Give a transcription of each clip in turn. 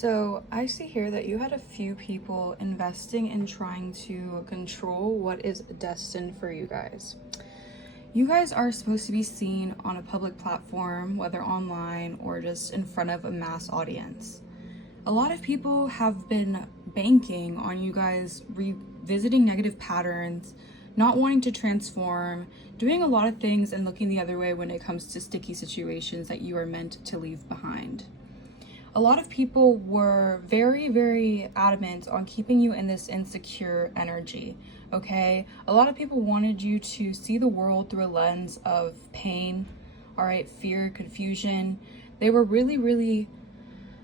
So I see here that you had a few people investing in trying to control what is destined for you guys. You guys are supposed to be seen on a public platform, whether online or just in front of a mass audience. A lot of people have been banking on you guys revisiting negative patterns, not wanting to transform, doing a lot of things and looking the other way when it comes to sticky situations that you are meant to leave behind. A lot of people were very, very adamant on keeping you in this insecure energy, okay? A lot of people wanted you to see the world through a lens of pain, all right, fear, confusion. They were really, really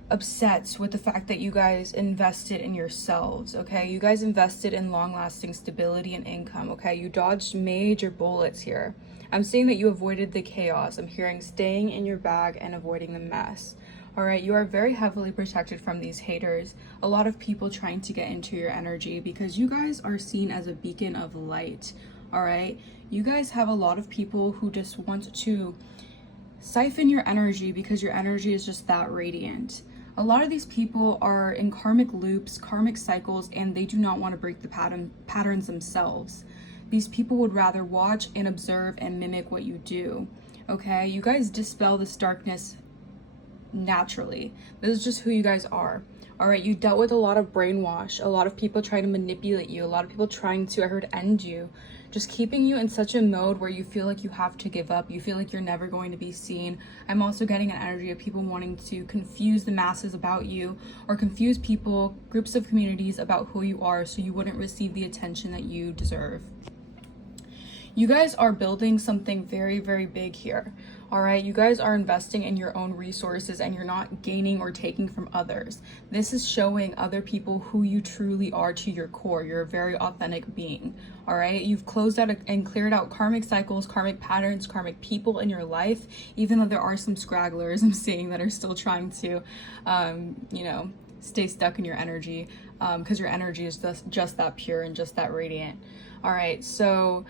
upset with the fact that you guys invested in yourselves, okay? You guys invested in long-lasting stability and income, okay? You dodged major bullets here. I'm seeing that you avoided the chaos. I'm hearing staying in your bag and avoiding the mess. All right, you are very heavily protected from these haters. A lot of people trying to get into your energy because you guys are seen as a beacon of light. All right, you guys have a lot of people who just want to siphon your energy because your energy is just that radiant. A lot of these people are in karmic loops, karmic cycles, and they do not want to break the patterns themselves. These people would rather watch and observe and mimic what you do. Okay, you guys dispel this darkness naturally. This is just who you guys are. All right, you dealt with a lot of brainwash, a lot of people trying to manipulate you, a lot of people trying to, I heard, end you, just keeping you in such a mode where you feel like you have to give up, you feel like you're never going to be seen. I'm also getting an energy of people wanting to confuse the masses about you, or confuse people, groups of communities about who you are, so you wouldn't receive the attention that you deserve. You guys are building something very, very big here. All right, you guys are investing in your own resources and you're not gaining or taking from others. This is showing other people who you truly are to your core. You're a very authentic being. All right, you've closed out and cleared out karmic cycles, karmic patterns, karmic people in your life, even though there are some scragglers I'm seeing that are still trying to, stay stuck in your energy, because your energy is just that pure and just that radiant. All right, so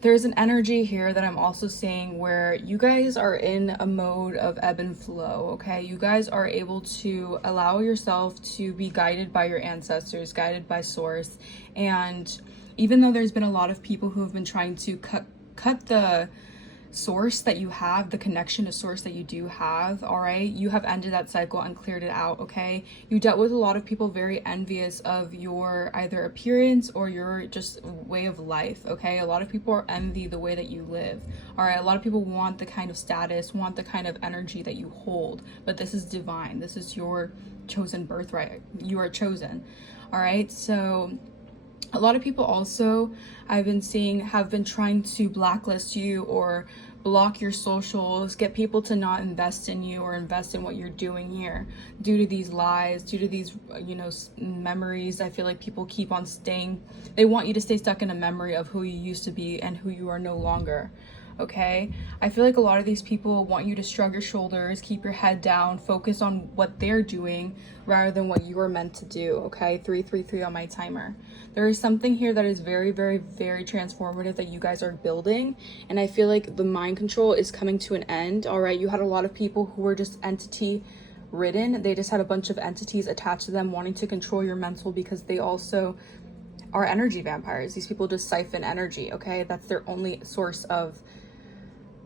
there's an energy here that I'm also seeing where you guys are in a mode of ebb and flow, okay? You guys are able to allow yourself to be guided by your ancestors, guided by source. And even though there's been a lot of people who have been trying to cut the source that you have, the connection to source that you do have, all right, you have ended that cycle and cleared it out, okay? You dealt with a lot of people very envious of your either appearance or your just way of life, okay? A lot of people are envy the way that you live, all right? A lot of people want the kind of status, want the kind of energy that you hold, but this is divine. This is your chosen birthright. You are chosen, all right? So a lot of people also I've been seeing have been trying to blacklist you or block your socials, get people to not invest in you or invest in what you're doing here due to these lies, due to these, memories. I feel like people keep on they want you to stay stuck in a memory of who you used to be and who you are no longer. Okay, I feel like a lot of these people want you to shrug your shoulders, keep your head down, focus on what they're doing rather than what you were meant to do. Okay, 333 on my timer. There is something here that is very, very, very transformative that you guys are building, and I feel like the mind control is coming to an end. All right, you had a lot of people who were just entity ridden. They just had a bunch of entities attached to them wanting to control your mental because they also are energy vampires. These people just siphon energy. Okay, that's their only source of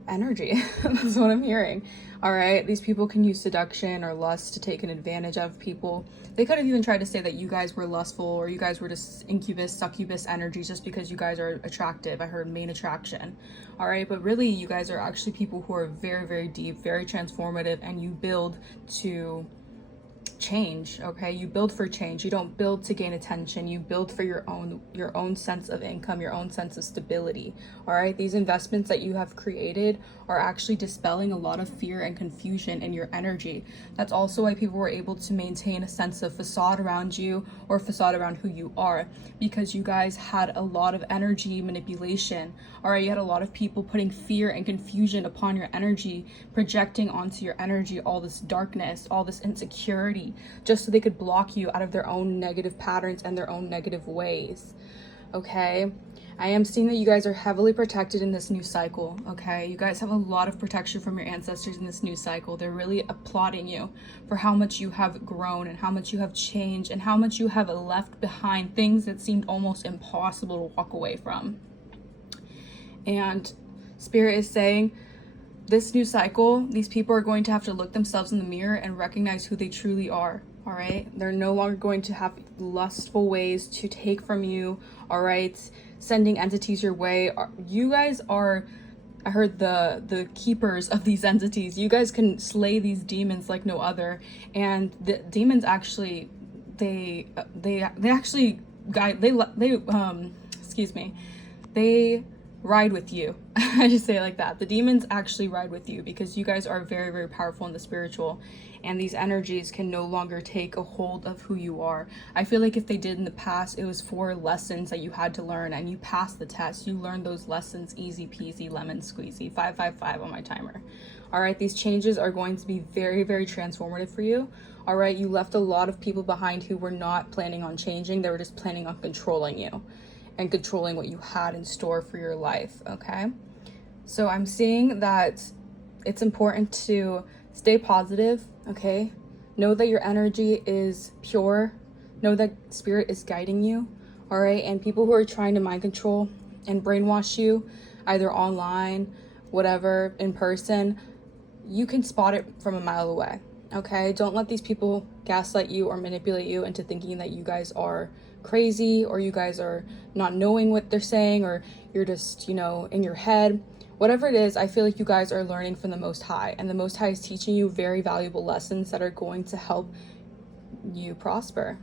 energy. That's what I'm hearing. All right, these people can use seduction or lust to take an advantage of people. They could have even tried to say that you guys were lustful or you guys were just incubus, succubus energies just because you guys are attractive. I heard main attraction. All right, but really you guys are actually people who are very, very deep, very transformative, and you build to change. Okay, you build for change. You don't build to gain attention. You build for your own sense of income, your own sense of stability. All right, these investments that you have created are actually dispelling a lot of fear and confusion in your energy. That's also why people were able to maintain a sense of facade around you or facade around who you are, because you guys had a lot of energy manipulation. All right, you had a lot of people putting fear and confusion upon your energy, projecting onto your energy all this darkness, all this insecurity, just so they could block you out of their own negative patterns and their own negative ways. okay? I am seeing that you guys are heavily protected in this new cycle, okay? You guys have a lot of protection from your ancestors in this new cycle. They're really applauding you for how much you have grown and how much you have changed and how much you have left behind, things that seemed almost impossible to walk away from. And Spirit is saying, this new cycle, these people are going to have to look themselves in the mirror and recognize who they truly are. All right, they're no longer going to have lustful ways to take from you. All right, sending entities your way. You guys are, I heard, the keepers of these entities. You guys can slay these demons like no other. And the demons actually, they actually guide. Excuse me, they ride with you. I just say it like that. The demons actually ride with you because you guys are very, very powerful in the spiritual, and these energies can no longer take a hold of who you are. I feel like if they did in the past, it was 4 lessons that you had to learn and you passed the test. You learned those lessons easy peasy lemon squeezy. 555 on my timer. All right, these changes are going to be very, very transformative for you. All right, you left a lot of people behind who were not planning on changing. They were just planning on controlling you and controlling what you had in store for your life, okay? So I'm seeing that it's important to stay positive, okay? Know that your energy is pure. Know that Spirit is guiding you, all right? And people who are trying to mind control and brainwash you, either online, whatever, in person, you can spot it from a mile away, okay? Don't let these people gaslight you or manipulate you into thinking that you guys are crazy or you guys are not knowing what they're saying or you're just, in your head. Whatever it is, I feel like you guys are learning from the Most High, and the Most High is teaching you very valuable lessons that are going to help you prosper.